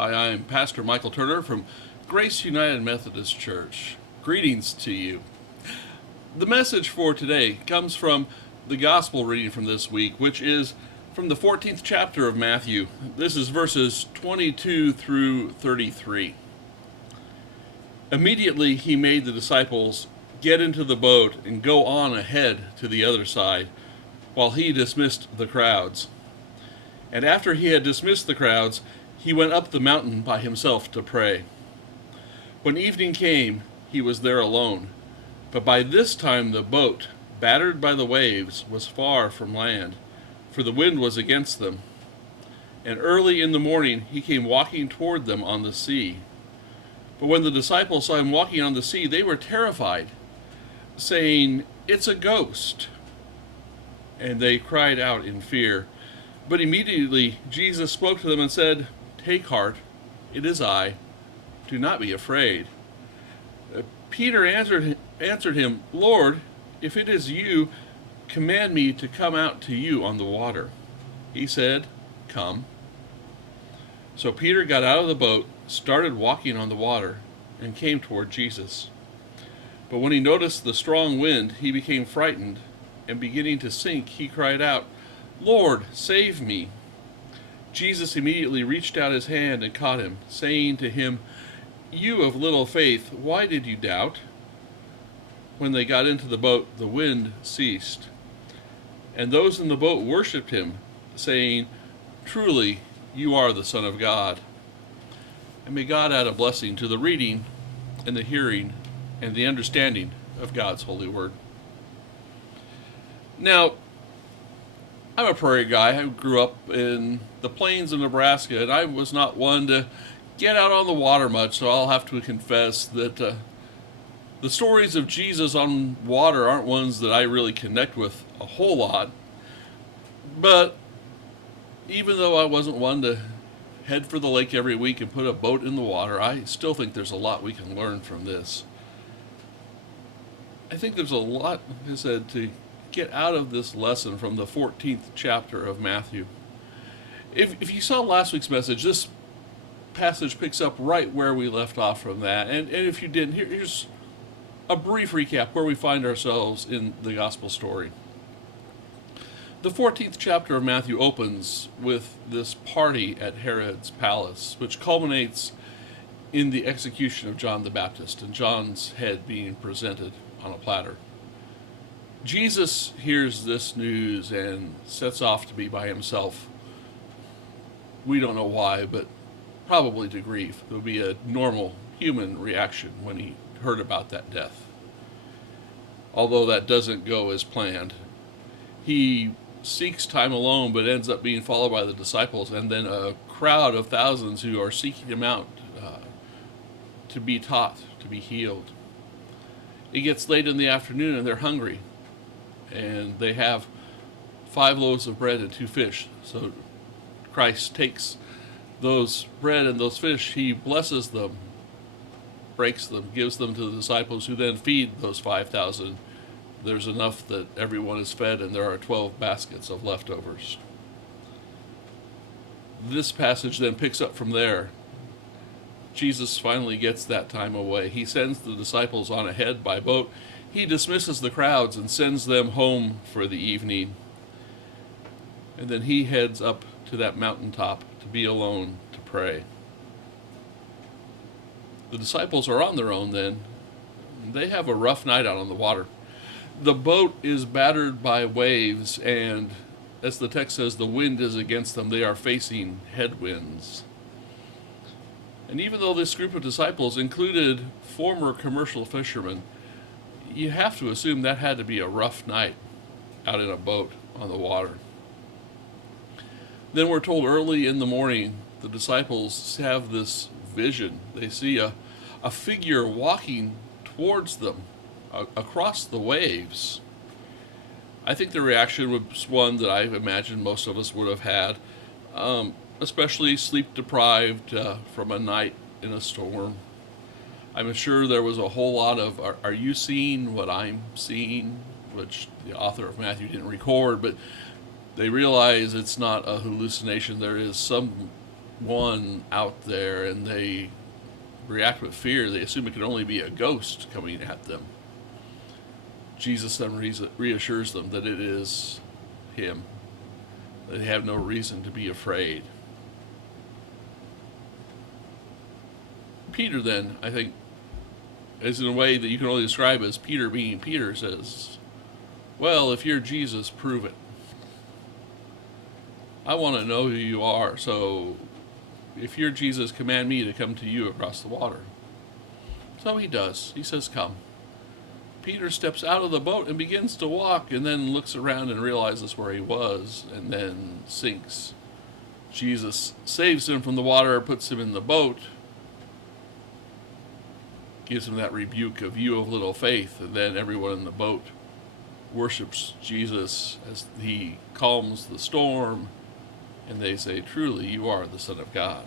I am Pastor Michael Turner from Grace United Methodist Church. Greetings to you. The message for today comes from the gospel reading from this week, which is from the 14th chapter of Matthew. This is verses 22 through 33. Immediately he made the disciples get into the boat and go on ahead to the other side, while he dismissed the crowds. And after he had dismissed the crowds, he went up the mountain by himself to pray. When evening came, he was there alone. But by this time the boat, battered by the waves, was far from land, for the wind was against them. And early in the morning he came walking toward them on the sea. But when the disciples saw him walking on the sea, they were terrified, saying, "It's a ghost." And they cried out in fear. But immediately Jesus spoke to them and said, "Take heart, it is I. Do not be afraid." Peter answered him, "Lord, if it is you, command me to come out to you on the water." He said, "Come." So Peter got out of the boat, started walking on the water, and came toward Jesus. But when he noticed the strong wind, he became frightened, and beginning to sink, he cried out, "Lord, save me." Jesus immediately reached out his hand and caught him, saying to him, "You of little faith, why did you doubt?" When they got into the boat, the wind ceased. And those in the boat worshipped him, saying, "Truly, you are the Son of God." And may God add a blessing to the reading and the hearing and the understanding of God's holy word. Now, I'm a prairie guy. I grew up in the plains of Nebraska, and I was not one to get out on the water much, so I'll have to confess that the stories of Jesus on water aren't ones that I really connect with a whole lot. But even though I wasn't one to head for the lake every week and put a boat in the water, I still think there's a lot we can learn from this. I think there's a lot, like I said, to get out of this lesson from the 14th chapter of Matthew. If you saw last week's message, this passage picks up right where we left off from that. And if you didn't, here's a brief recap where we find ourselves in the gospel story. The 14th chapter of Matthew opens with this party at Herod's palace, which culminates in the execution of John the Baptist and John's head being presented on a platter. Jesus hears this news and sets off to be by himself. We don't know why, but probably to grieve. It would be a normal human reaction when he heard about that death. Although that doesn't go as planned. He seeks time alone, but ends up being followed by the disciples and then a crowd of thousands who are seeking him out to be taught, to be healed. It gets late in the afternoon and they're hungry. And they have 5 loaves of bread and 2 fish. So Christ takes those bread and those fish, he blesses them, breaks them, gives them to the disciples, who then feed those 5,000. There's enough that everyone is fed, and there are 12 baskets of leftovers. This passage then picks up from there. Jesus finally gets that time away. He sends the disciples on ahead by boat. He dismisses the crowds and sends them home for the evening. And then he heads up to that mountaintop to be alone to pray. The disciples are on their own then. They have a rough night out on the water. The boat is battered by waves, and as the text says, the wind is against them. They are facing headwinds. And even though this group of disciples included former commercial fishermen, you have to assume that had to be a rough night out in a boat on the water. Then we're told early in the morning, the disciples have this vision. They see a figure walking towards them across the waves. I think the reaction was one that I imagine most of us would have had, especially sleep deprived from a night in a storm. I'm sure there was a whole lot of, are you seeing what I'm seeing? Which the author of Matthew didn't record, but they realize it's not a hallucination. There is some one out there and they react with fear. They assume it could only be a ghost coming at them. Jesus then reassures them that it is him. They have no reason to be afraid. Peter then, I think, is in a way that you can only describe as Peter being Peter, says, well, if you're Jesus, prove it. I want to know who you are, so if you're Jesus, command me to come to you across the water. So he does. He says, come. Peter steps out of the boat and begins to walk, and then looks around and realizes where he was, and then sinks. Jesus saves him from the water, puts him in the boat, gives him that rebuke of you of little faith, and then everyone in the boat worships Jesus as he calms the storm, and they say, truly, you are the Son of God.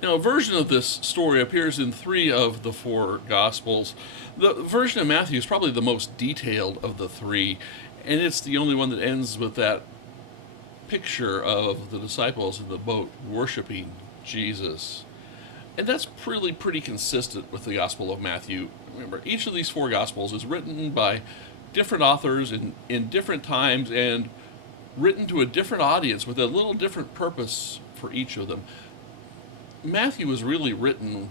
Now, a version of this story appears in 3 of the 4 Gospels. The version of Matthew is probably the most detailed of the 3, and it's the only one that ends with that picture of the disciples in the boat worshiping Jesus. And that's really pretty consistent with the Gospel of Matthew. Remember, each of these 4 Gospels is written by different authors in different times and written to a different audience with a little different purpose for each of them. Matthew was really written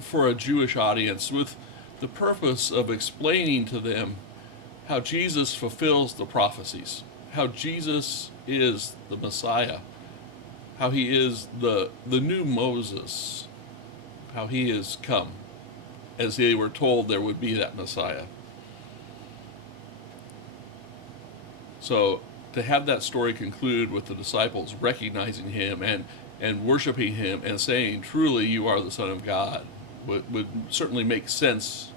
for a Jewish audience with the purpose of explaining to them how Jesus fulfills the prophecies, how Jesus is the Messiah, how he is the new Moses, how he is come, as they were told there would be that Messiah. So to have that story conclude with the disciples recognizing him and worshiping him and saying, truly, you are the Son of God, would certainly make sense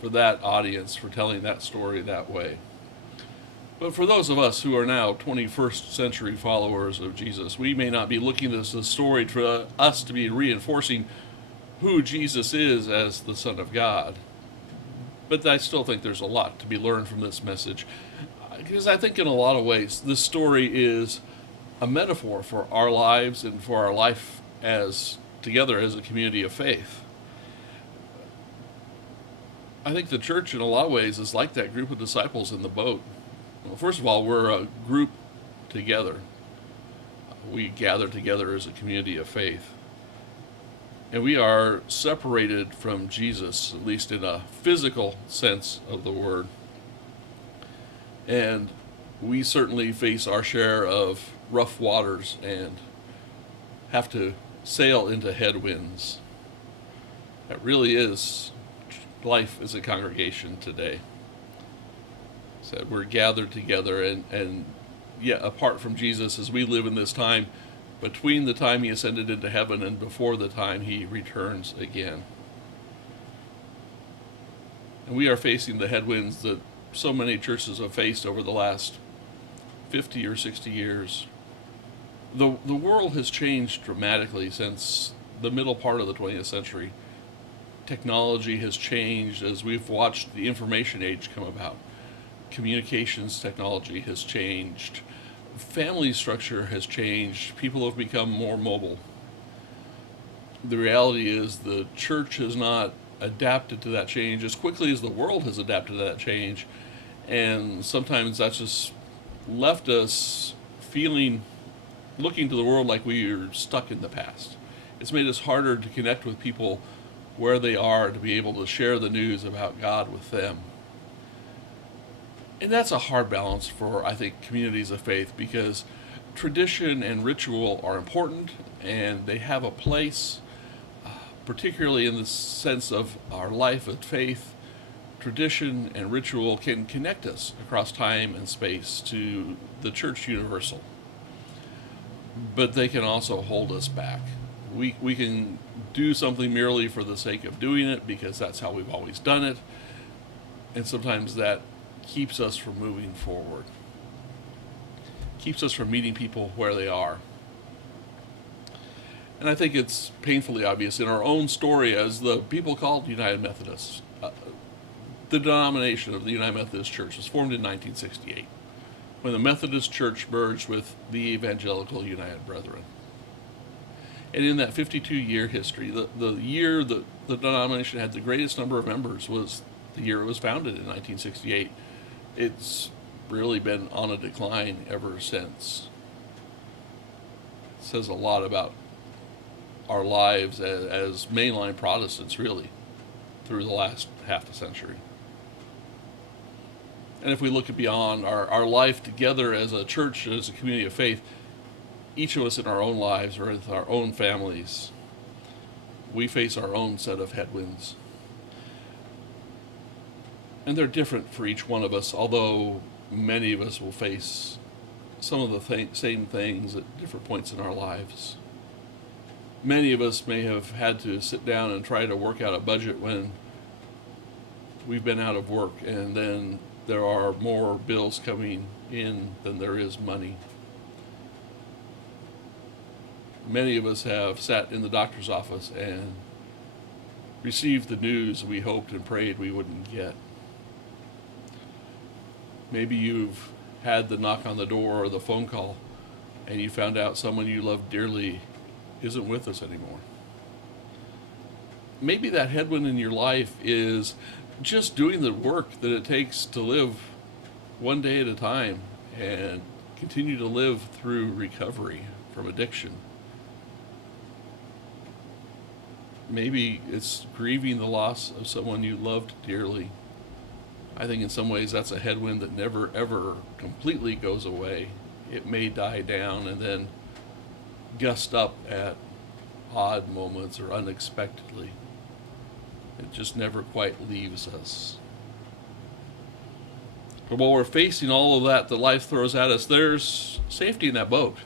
for that audience, for telling that story that way. But for those of us who are now 21st century followers of Jesus, we may not be looking at this story for us to be reinforcing who Jesus is as the Son of God. But I still think there's a lot to be learned from this message, because I think in a lot of ways this story is a metaphor for our lives and for our life as together as a community of faith. I think the church in a lot of ways is like that group of disciples in the boat. Well, first of all, we're a group together. We gather together as a community of faith. And we are separated from Jesus, at least in a physical sense of the word. And we certainly face our share of rough waters and have to sail into headwinds. That really is life as a congregation today. So we're gathered together and yet apart from Jesus as we live in this time between the time he ascended into heaven and before the time he returns again. And we are facing the headwinds that so many churches have faced over the last 50 or 60 years. The world has changed dramatically since the middle part of the 20th century. Technology has changed as we've watched the information age come about. Communications technology has changed. Family structure has changed. People have become more mobile. The reality is the church has not adapted to that change as quickly as the world has adapted to that change. And sometimes that's just left us looking to the world like we are stuck in the past. It's made us harder to connect with people where they are, to be able to share the news about God with them. And that's a hard balance for, I think, communities of faith, because tradition and ritual are important and they have a place, particularly in the sense of our life of faith. Tradition and ritual can connect us across time and space to the church universal. But they can also hold us back. We can do something merely for the sake of doing it because that's how we've always done it. And sometimes that keeps us from moving forward. Keeps us from meeting people where they are. And I think it's painfully obvious in our own story as the people called United Methodists. The denomination of the United Methodist Church was formed in 1968. when the Methodist Church merged with the Evangelical United Brethren. And in that 52-year history, the year the denomination had the greatest number of members was the year it was founded in 1968. It's really been on a decline ever since. It says a lot about our lives as mainline Protestants, really, through the last half a century. And if we look beyond our life together as a church, as a community of faith, each of us in our own lives or with our own families, we face our own set of headwinds. And they're different for each one of us, although many of us will face some of the same things at different points in our lives. Many of us may have had to sit down and try to work out a budget when we've been out of work, and then there are more bills coming in than there is money. Many of us have sat in the doctor's office and received the news we hoped and prayed we wouldn't get. Maybe you've had the knock on the door or the phone call and you found out someone you love dearly isn't with us anymore. Maybe that headwind in your life is just doing the work that it takes to live one day at a time and continue to live through recovery from addiction. Maybe it's grieving the loss of someone you loved dearly. I think in some ways that's a headwind that never ever completely goes away. It may die down and then gust up at odd moments or unexpectedly. It just never quite leaves us. But while we're facing all of that life throws at us, there's safety in that boat.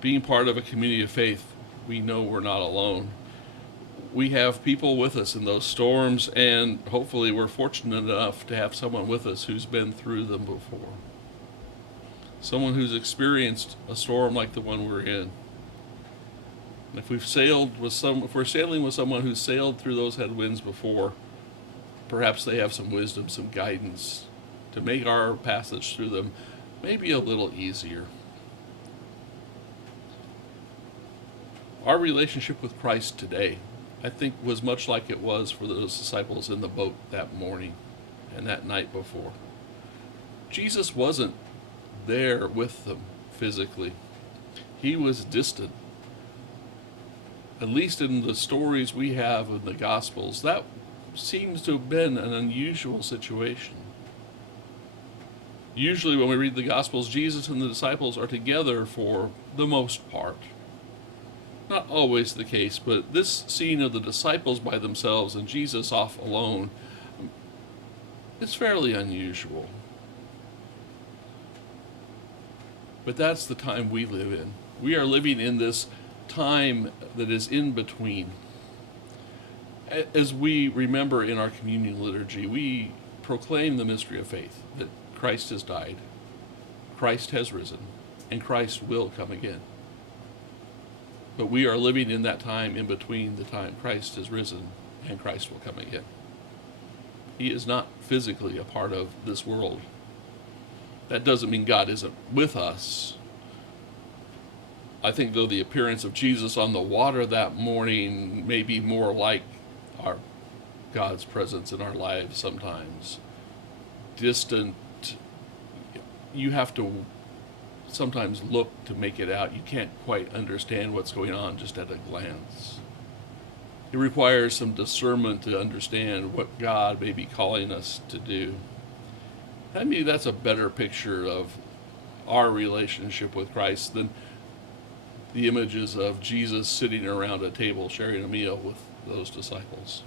Being part of a community of faith, we know we're not alone. We have people with us in those storms, and hopefully we're fortunate enough to have someone with us who's been through them before. Someone who's experienced a storm like the one we're in. And if we're sailing with someone who's sailed through those headwinds before, perhaps they have some wisdom, some guidance to make our passage through them maybe a little easier. Our relationship with Christ today, I think, was much like it was for those disciples in the boat that morning and that night before. Jesus wasn't there with them physically. He was distant. At least in the stories we have in the Gospels, that seems to have been an unusual situation. Usually when we read the Gospels, Jesus and the disciples are together for the most part. Not always the case, but this scene of the disciples by themselves and Jesus off alone is fairly unusual. But that's the time we live in. We are living in this time that is in between. As we remember in our communion liturgy, we proclaim the mystery of faith, that Christ has died, Christ has risen, and Christ will come again. But we are living in that time in between the time Christ has risen and Christ will come again. He is not physically a part of this world. That doesn't mean God isn't with us. I think, though, the appearance of Jesus on the water that morning may be more like our God's presence in our lives sometimes. Distant. You have to sometimes look to make it out. You can't quite understand what's going on just at a glance. It requires some discernment to understand what God may be calling us to do. I mean, that's a better picture of our relationship with Christ than the images of Jesus sitting around a table sharing a meal with those disciples.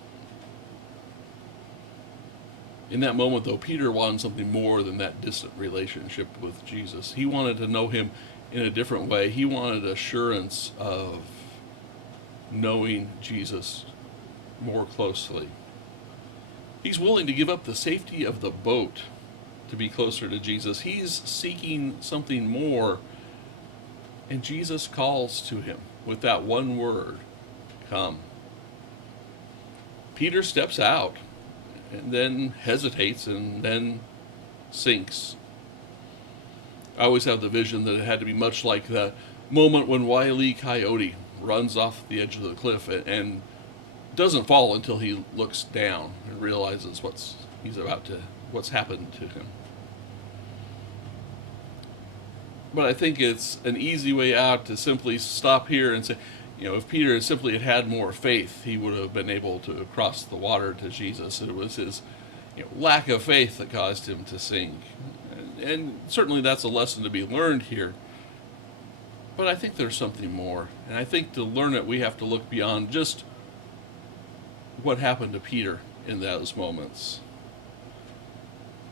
In that moment, though, Peter wanted something more than that distant relationship with Jesus. He wanted to know him in a different way. He wanted assurance of knowing Jesus more closely. He's willing to give up the safety of the boat to be closer to Jesus. He's seeking something more, and Jesus calls to him with that one word, come. Peter steps out and then hesitates and then sinks. I always have the vision that it had to be much like the moment when Wile E. Coyote runs off the edge of the cliff and doesn't fall until he looks down and realizes what's happened to him. But I think it's an easy way out to simply stop here and say, if Peter simply had more faith, he would have been able to cross the water to Jesus. It was his lack of faith that caused him to sink. And certainly that's a lesson to be learned here. But I think there's something more. And I think to learn it, we have to look beyond just what happened to Peter in those moments.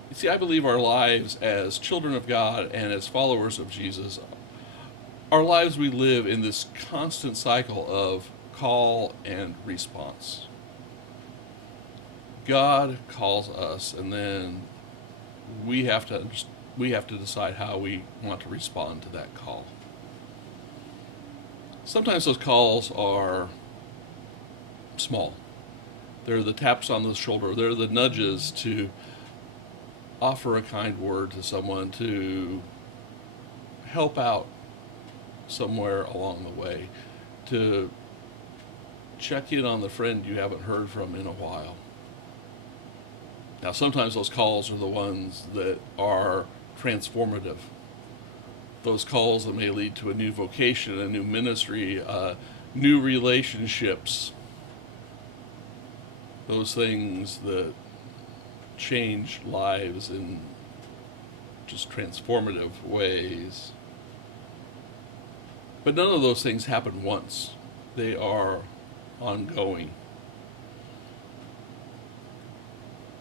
You see, I believe our lives as children of God and as followers of Jesus, our lives we live in this constant cycle of call and response. God calls us, and then we have to decide how we want to respond to that call. Sometimes those calls are small. They're the taps on the shoulder. They're the nudges to offer a kind word to someone, to help out somewhere along the way, to check in on the friend you haven't heard from in a while. Now, sometimes those calls are the ones that are transformative. Those calls that may lead to a new vocation, a new ministry, new relationships. Those things that change lives in just transformative ways. But none of those things happen once. They are ongoing.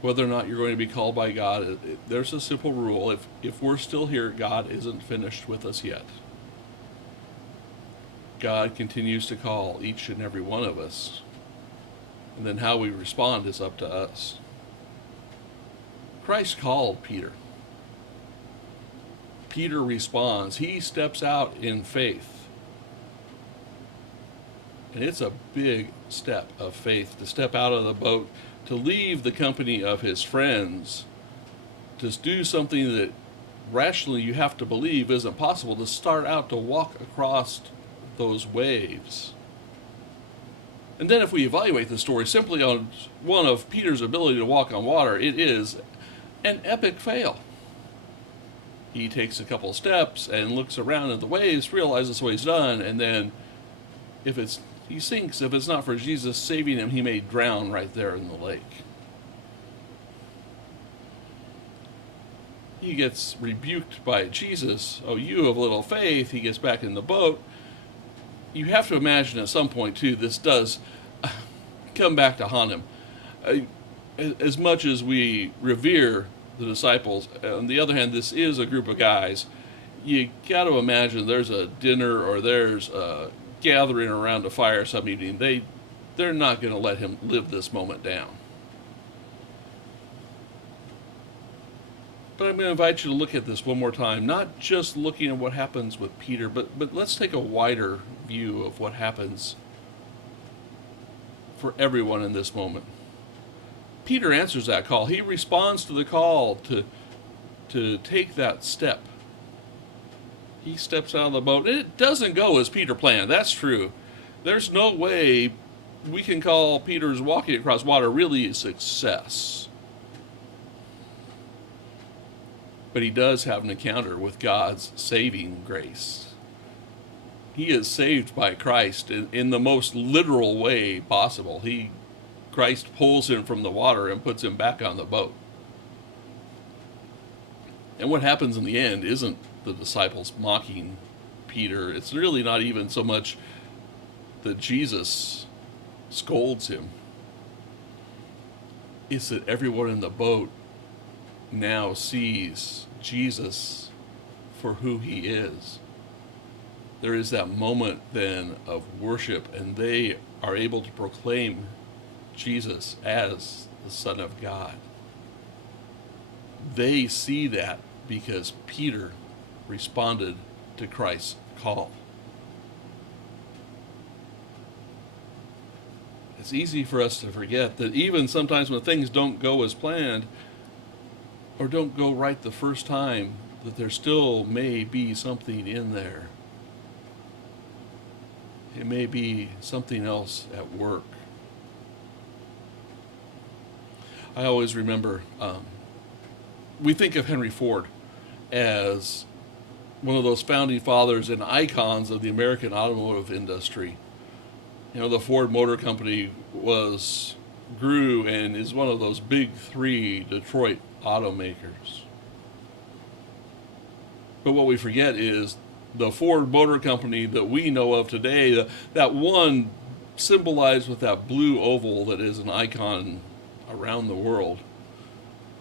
Whether or not you're going to be called by God, there's a simple rule. If we're still here, God isn't finished with us yet. God continues to call each and every one of us. And then how we respond is up to us. Christ called Peter. Peter responds. He steps out in faith. And it's a big step of faith to step out of the boat, to leave the company of his friends, to do something that rationally you have to believe isn't possible, to start out to walk across those waves. And then if we evaluate the story simply on one of Peter's ability to walk on water, it is an epic fail. He takes a couple of steps and looks around at the waves, realizes what he's done, and then he sinks. If it's not for Jesus saving him, he may drown right there in the lake. He gets rebuked by Jesus. Oh, you of little faith. He gets back in the boat. You have to imagine at some point, too, this does come back to haunt him. As much as we revere the disciples, on the other hand, this is a group of guys. You got to imagine there's a dinner or there's a gathering around a fire some evening. They're not going to let him live this moment down. But I'm going to invite you to look at this one more time, not just looking at what happens with Peter, but let's take a wider view of what happens for everyone in this moment. Peter answers that call. He responds to the call to take that step. He steps out of the boat. It doesn't go as Peter planned. That's true. There's no way we can call Peter's walking across water really a success. But he does have an encounter with God's saving grace. He is saved by Christ in the most literal way possible. Christ pulls him from the water and puts him back on the boat. And what happens in the end isn't the disciples mocking Peter. It's really not even so much that Jesus scolds him. It's that everyone in the boat now sees Jesus for who he is. There is that moment then of worship, and they are able to proclaim Jesus as the Son of God. They see that because Peter responded to Christ's call. It's easy for us to forget that even sometimes when things don't go as planned or don't go right the first time, that there still may be something in there. It may be something else at work. I always remember, we think of Henry Ford as one of those founding fathers and icons of the American automotive industry. You know, the Ford Motor Company grew and is one of those big three Detroit automakers. But what we forget is the Ford Motor Company that we know of today, that one symbolized with that blue oval that is an icon around the world,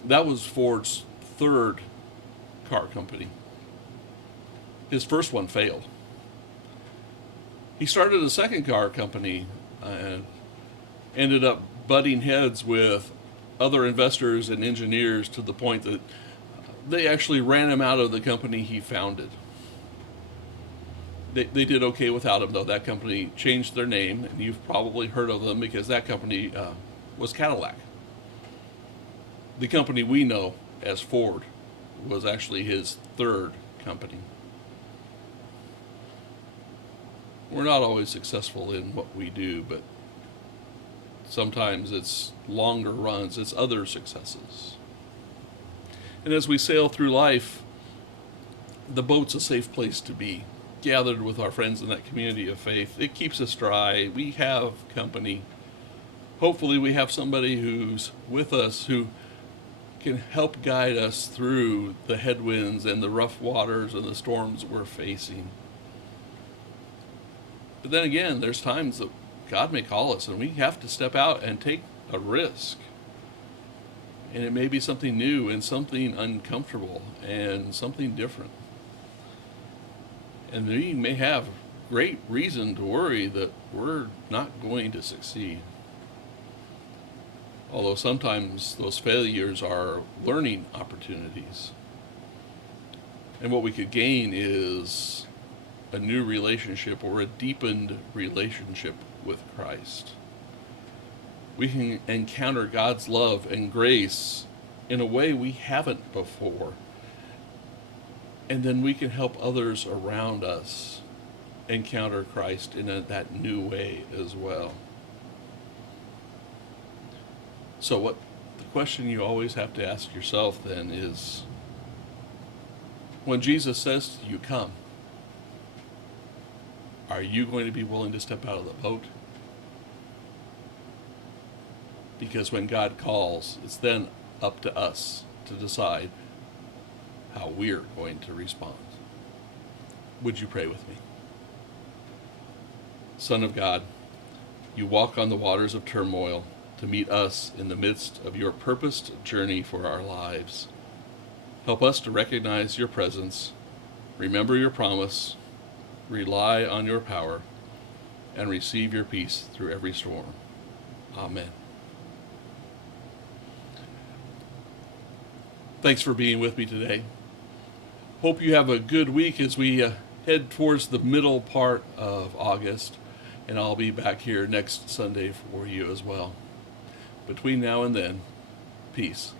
that was Ford's third car company. His first one failed. He started a second car company and ended up butting heads with other investors and engineers to the point that they actually ran him out of the company he founded. They did okay without him, though. That company changed their name, and you've probably heard of them because that company was Cadillac. The company we know as Ford was actually his third company. We're not always successful in what we do, but sometimes it's longer runs, it's other successes. And as we sail through life, the boat's a safe place to be, gathered with our friends in that community of faith. It keeps us dry. We have company. Hopefully we have somebody who's with us who can help guide us through the headwinds and the rough waters and the storms we're facing. But then again, there's times that God may call us and we have to step out and take a risk. And it may be something new and something uncomfortable and something different. And we may have great reason to worry that we're not going to succeed. Although sometimes those failures are learning opportunities. And what we could gain is a new relationship or a deepened relationship with Christ. We can encounter God's love and grace in a way we haven't before. And then we can help others around us encounter Christ in that new way as well. So the question you always have to ask yourself then is, when Jesus says to you, come, are you going to be willing to step out of the boat? Because when God calls, it's then up to us to decide how we're going to respond. Would you pray with me? Son of God, you walk on the waters of turmoil to meet us in the midst of your purposed journey for our lives. Help us to recognize your presence, remember your promise, rely on your power, and receive your peace through every storm. Amen. Thanks for being with me today. Hope you have a good week as we head towards the middle part of August, and I'll be back here next Sunday for you as well. Between now and then, peace.